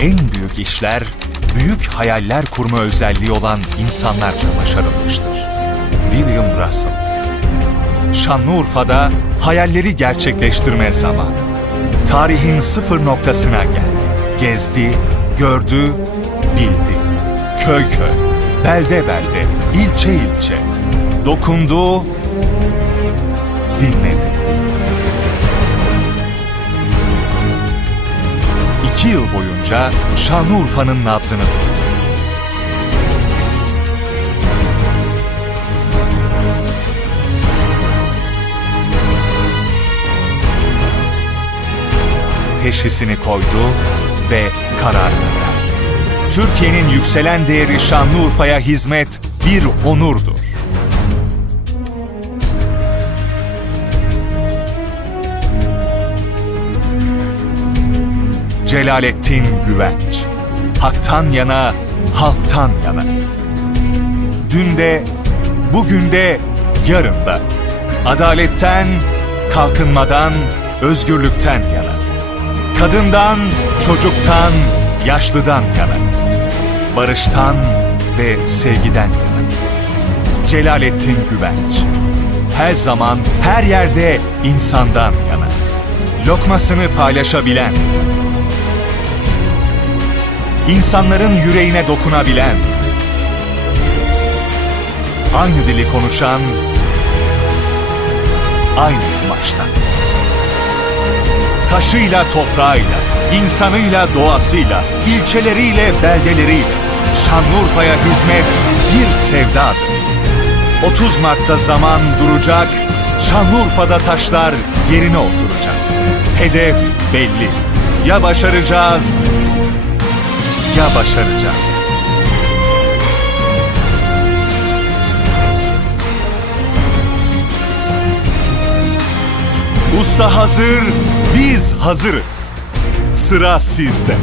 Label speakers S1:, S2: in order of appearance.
S1: en büyük işler, büyük hayaller kurma özelliği olan insanlarla başarılmıştır. William Russell Şanlıurfa'da hayalleri gerçekleştirme zamanı. Tarihin sıfır noktasına geldi. Gezdi, gördü, bildi. Köy köy, belde belde, ilçe ilçe. Dokundu, dinledi. İki yıl boyunca Şanlıurfa'nın nabzını tuttu. teşhisini koydu ve kararını verdi. Türkiye'nin yükselen değeri Şanlıurfa'ya hizmet bir onurdur. Celalettin Güvenç Hak'tan yana, halktan yana. Dünde, bugün de, yarın da. Adaletten, kalkınmadan, özgürlükten yana. Kadından, çocuktan, yaşlıdan yana. Barıştan ve sevgiden yana. Celalettin Güvenç. Her zaman, her yerde insandan yana. Lokmasını paylaşabilen, insanların yüreğine dokunabilen, aynı dili konuşan, aynı kumaştan. Taşıyla toprağıyla, insanıyla doğasıyla, ilçeleriyle beldeleriyle Şanlıurfa'ya hizmet bir sevdadır. 30 Mart'ta zaman duracak, Şanlıurfa'da taşlar yerine oturacak. Hedef belli. Ya başaracağız ya başaracağız. Usta hazır, biz hazırız. Sıra sizde.